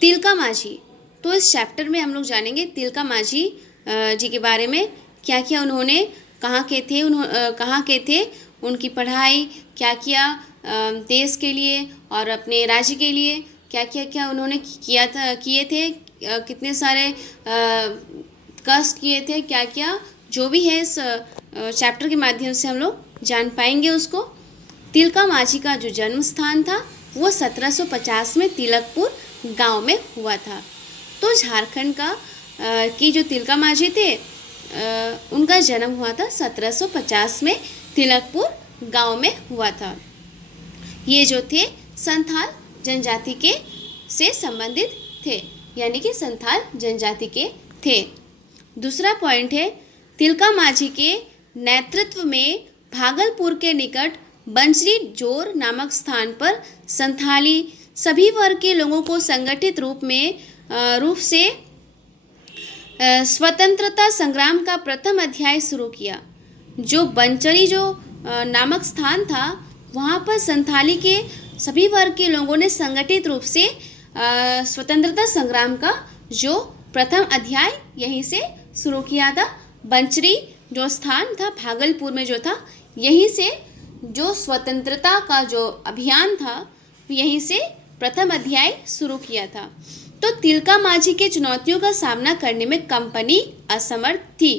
तिलका माझी। तो इस चैप्टर में हम लोग जानेंगे तिलका माझी जी के बारे में, क्या क्या उन्होंने, कहाँ के थे, उनकी पढ़ाई क्या किया देश के लिए और अपने राज्य के लिए, क्या क्या क्या उन्होंने किए थे, कितने सारे कष्ट किए थे, क्या क्या जो भी है इस चैप्टर के माध्यम से हम लोग जान पाएंगे उसको। तिलका माझी का जो जन्म स्थान था वो 1750 में तिलकपुर गांव में हुआ था। तो झारखंड का की जो तिलका माझी थे उनका जन्म हुआ था 1750 में तिलकपुर गांव में हुआ था। ये जो थे संथाल जनजाति के से संबंधित थे, यानी कि संथाल जनजाति के थे। दूसरा पॉइंट है, तिलका माझी के नेतृत्व में भागलपुर के निकट बंसरी जोर नामक स्थान पर संथाली सभी वर्ग के लोगों को संगठित रूप से स्वतंत्रता संग्राम का प्रथम अध्याय शुरू किया। जो बंचरी जो नामक स्थान था वहाँ पर संथाली के सभी वर्ग के लोगों ने संगठित रूप से स्वतंत्रता संग्राम का जो प्रथम अध्याय यहीं से शुरू किया था। बंचरी जो स्थान था भागलपुर में जो था, यहीं से जो स्वतंत्रता का जो अभियान था यहीं से प्रथम अध्याय शुरू किया था। तो तिलका माझी के चुनौतियों का सामना करने में कंपनी असमर्थ थी।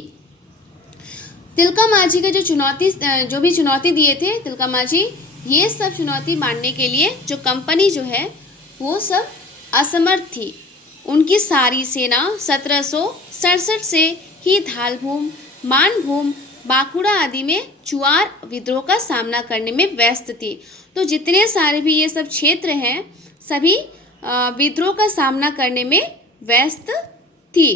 तिलका माझी के जो भी चुनौती दिए थे तिलका माझी, ये सब चुनौती मानने के लिए जो कंपनी जो है वो सब असमर्थ थी। उनकी सारी सेना 1767 से ही धालभूम, मानभूम, बांकुड़ा आदि में चुआर विद्रोह का सामना करने में व्यस्त थी। तो जितने सारे भी ये सब क्षेत्र हैं सभी विद्रोह का सामना करने में व्यस्त थी।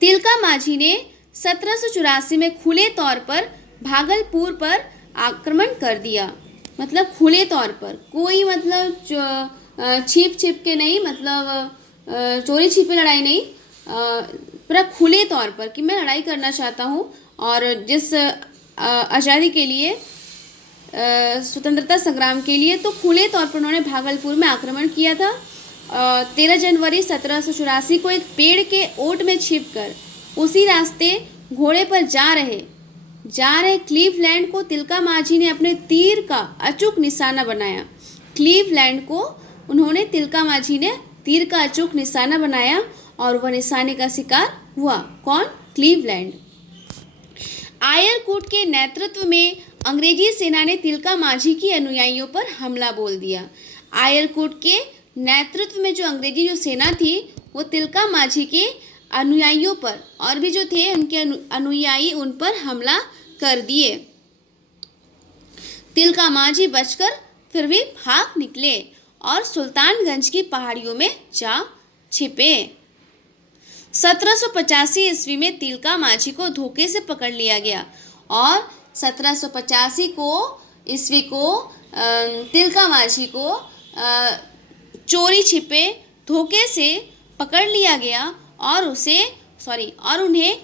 तिलका माझी ने 1784 में खुले तौर पर भागलपुर पर आक्रमण कर दिया। मतलब खुले तौर पर, कोई मतलब छिप के नहीं, मतलब चोरी छिपे लड़ाई नहीं, पूरा खुले तौर पर कि मैं लड़ाई करना चाहता हूँ और जिस आज़ादी के लिए, स्वतंत्रता संग्राम के लिए, तो खुले तौर पर उन्होंने भागलपुर में आक्रमण किया था। 13 जनवरी 1784 को एक पेड़ के ओट में छिपकर उसी रास्ते घोड़े पर जा रहे क्लीवलैंड को तिलका माझी ने अपने तीर का अचूक निशाना बनाया। क्लीवलैंड को उन्होंने, तिलका माझी ने तीर का अचूक निशाना बनाया और वह निशाने का शिकार हुआ। कौन? क्लीवलैंड। आयरकूट के नेतृत्व में अंग्रेजी सेना ने तिलका माझी की अनुयायियों पर हमला बोल दिया। आयरकूट के नेतृत्व में जो अंग्रेजी जो सेना थी वो तिलका माझी के अनुयायियों पर, और भी जो थे उनके अनुयायी, उन पर हमला कर दिए। तिलका माझी बचकर फिर भी भाग निकले और सुल्तानगंज की पहाड़ियों में जा छिपे। 1785 ईस्वी में तिलका माझी को धोखे से पकड़ लिया गया और 1785 ईस्वी को तिलका माझी को चोरी छिपे धोखे से पकड़ लिया गया और उन्हें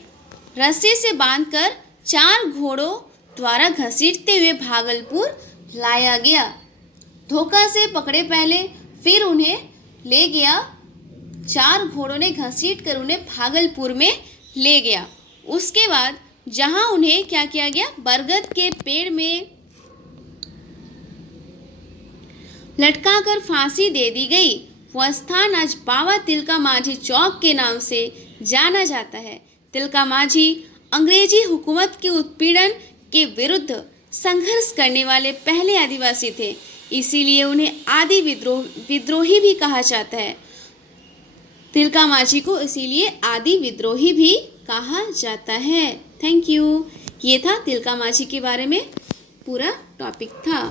रस्सी से बांधकर 4 घोड़ों द्वारा घसीटते हुए भागलपुर लाया गया। धोखा से पकड़े पहले, फिर उन्हें ले गया, 4 घोड़ों ने घसीट कर उन्हें भागलपुर में ले गया। उसके बाद जहां उन्हें क्या किया गया, बरगद के पेड़ में लटकाकर फांसी दे दी गई। वह स्थान आज बाबा तिलका माझी चौक के नाम से जाना जाता है। तिलका माझी अंग्रेजी हुकूमत के उत्पीड़न के विरुद्ध संघर्ष करने वाले पहले आदिवासी थे, इसीलिए उन्हें आदि विद्रोही भी कहा जाता है। तिलका माझी को इसीलिए आदि विद्रोही भी कहा जाता है। Thank you. ये था तिलका माझी के बारे में पूरा टॉपिक था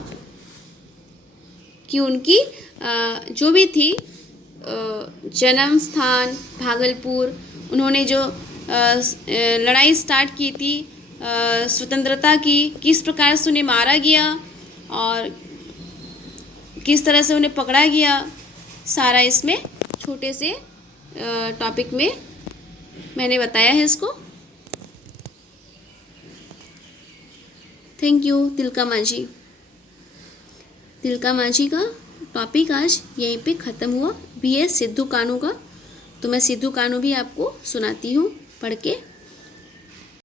कि उनकी जो भी थी जन्म स्थान भागलपुर, उन्होंने जो लड़ाई स्टार्ट की थी स्वतंत्रता की, किस प्रकार से उन्हें मारा गया और किस तरह से उन्हें पकड़ा गया, सारा इसमें छोटे से टॉपिक में मैंने बताया है इसको। Thank you. तिलका माझी का टॉपिक आज यहीं पे ख़त्म हुआ। बी एस सिद्धू कानू का, तो मैं सिद्धू कानू भी आपको सुनाती हूँ पढ़ के।